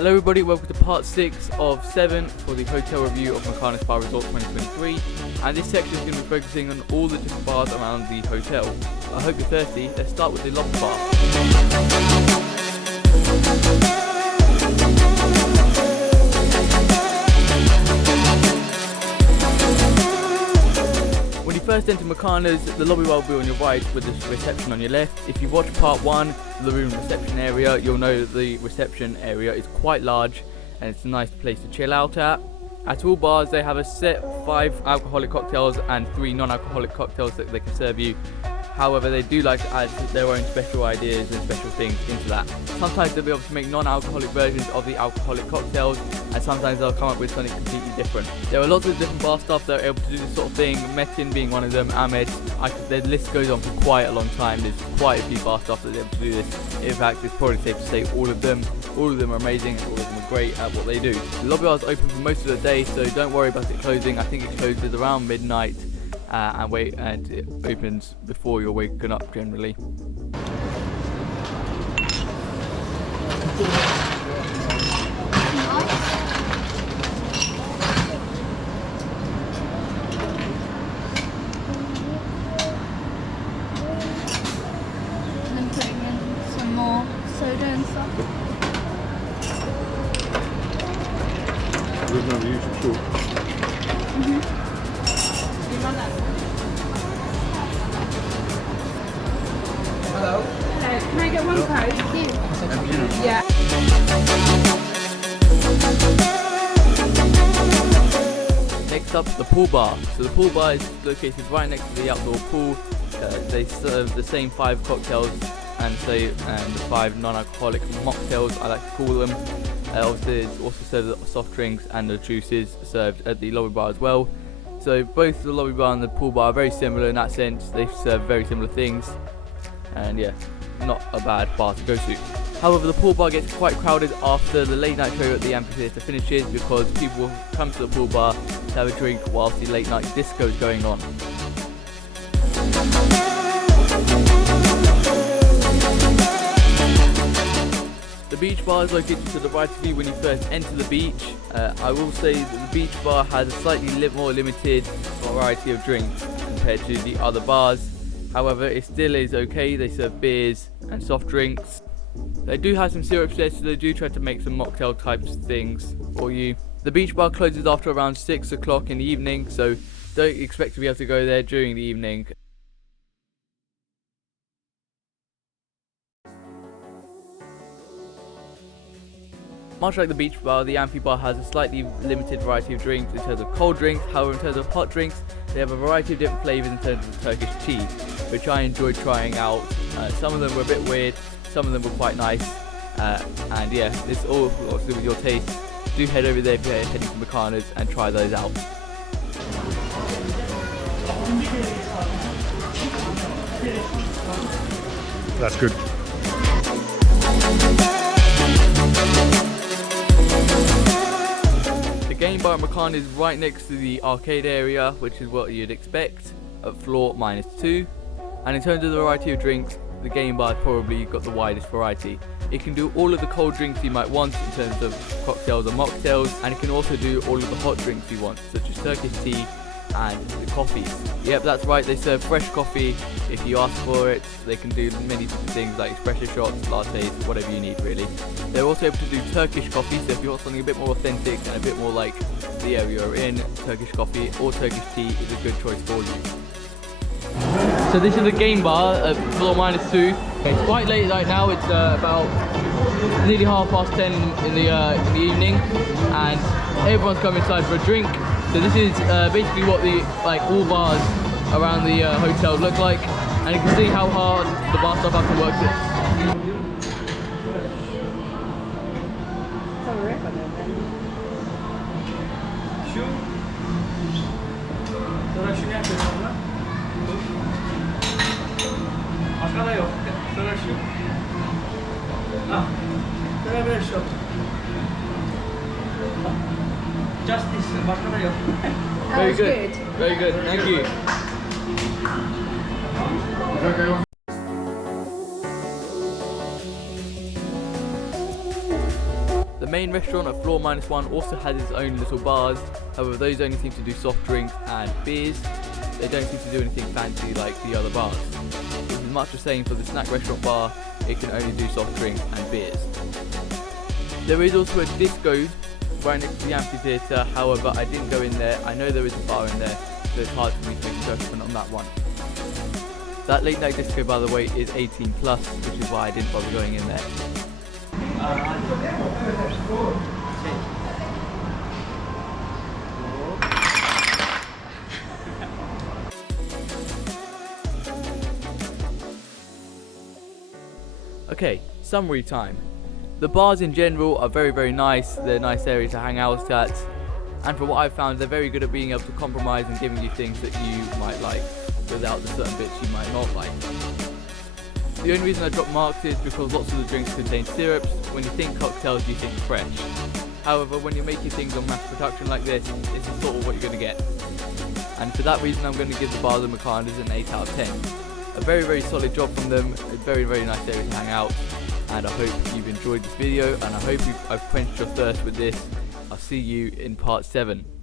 Hello everybody, welcome to part 6 of 7 for the hotel review of Mukarnas Spa Resort 2023, and this section is going to be focusing on all the different bars around the hotel. I hope you're thirsty. Let's start with the lobby bar. When you first enter Mukarnas, the lobby bar will be on your right with the reception on your left. If you've watched part 1, the room reception area, you'll know that the reception area is quite large and it's a nice place to chill out at. At all bars, they have a set 5 alcoholic cocktails and 3 non-alcoholic cocktails that they can serve you. However, they do like to add their own special ideas and special things into that. Sometimes they'll be able to make non-alcoholic versions of the alcoholic cocktails, and sometimes they'll come up with something completely different. There are lots of different bar staff that are able to do this sort of thing, Metin being one of them, Ahmed. The list goes on for quite a long time. There's quite a few bar staff that are able to do this. In fact, it's probably safe to say all of them. All of them are amazing and all of them are great at what they do. The lobby bar is open for most of the day, so don't worry about it closing. I think it closes around midnight. And it opens before you're waking up generally. And then putting in some more soda and stuff. There's no use at all. Hello. Hello. Can I get one Coke? Yeah. Next up, the pool bar. So the pool bar is located right next to the outdoor pool. They serve the same 5 cocktails and the 5 non-alcoholic mocktails, I like to call them. Obviously, it's also served the soft drinks and the juices served at the lobby bar as well. So both the lobby bar and the pool bar are very similar in that sense. They serve very similar things. And yeah, not a bad bar to go to. However, the pool bar gets quite crowded after the late night show at the amphitheatre finishes, because people will come to the pool bar to have a drink whilst the late night disco is going on. The beach bar is located to the right of you when you first enter the beach. I will say that the beach bar has a slightly more limited variety of drinks compared to the other bars. However, it still is okay. They serve beers and soft drinks. They do have some syrups there, so they do try to make some mocktail types things for you. The beach bar closes after around 6 o'clock in the evening, so don't expect to be able to go there during the evening. Much like the beach bar, the amphi bar has a slightly limited variety of drinks in terms of cold drinks. However, in terms of hot drinks, they have a variety of different flavours in terms of Turkish tea, which I enjoyed trying out. Some of them were a bit weird, some of them were quite nice, and yeah, it's all to do with your taste. Do head over there if you're heading to Mukarnas and try those out. That's good. The game bar at Mukarnas is right next to the arcade area, which is what you'd expect at floor -2. And in terms of the variety of drinks, the game bar has probably got the widest variety. It can do all of the cold drinks you might want in terms of cocktails or mocktails, and it can also do all of the hot drinks you want, such as Turkish tea and the coffees. Yep, that's right, they serve fresh coffee if you ask for it. They can do many different things like espresso shots, lattes, whatever you need really. They're also able to do Turkish coffee, so if you want something a bit more authentic and a bit more like the area you're in, Turkish coffee or Turkish tea is a good choice for you. So this is the game bar at floor -2. It's quite late right now, it's about nearly 10:30 in the evening, and everyone's come inside for a drink. So this is basically what all bars around the hotel look like, and you can see how hard the bar staff have to work it. Very good. Very good. Thank you. The main restaurant at floor -1 also has its own little bars, however those only seem to do soft drinks and beers. They don't seem to do anything fancy like the other bars. This is much the same for the snack restaurant bar, it can only do soft drinks and beers. There is also a disco right next to the amphitheatre, however I didn't go in there. I know there is a bar in there, so it's hard for me to make a judgment on that one. That late night disco, by the way, is 18 plus, which is why I didn't bother going in there. Okay, summary time. The bars in general are very nice, they're a nice area to hang out at, and from what I've found they're very good at being able to compromise and giving you things that you might like without the certain bits you might not like. The only reason I dropped marks is because lots of the drinks contain syrups. When you think cocktails you think fresh. However, when you're making things on mass production like this, this is sort of what you're going to get. And for that reason I'm going to give the bars of Mukarnas an 8 out of 10. A very solid job from them, a very nice area to hang out, and I hope you've enjoyed this video and I hope I've quenched your thirst with this. I'll see you in part 7.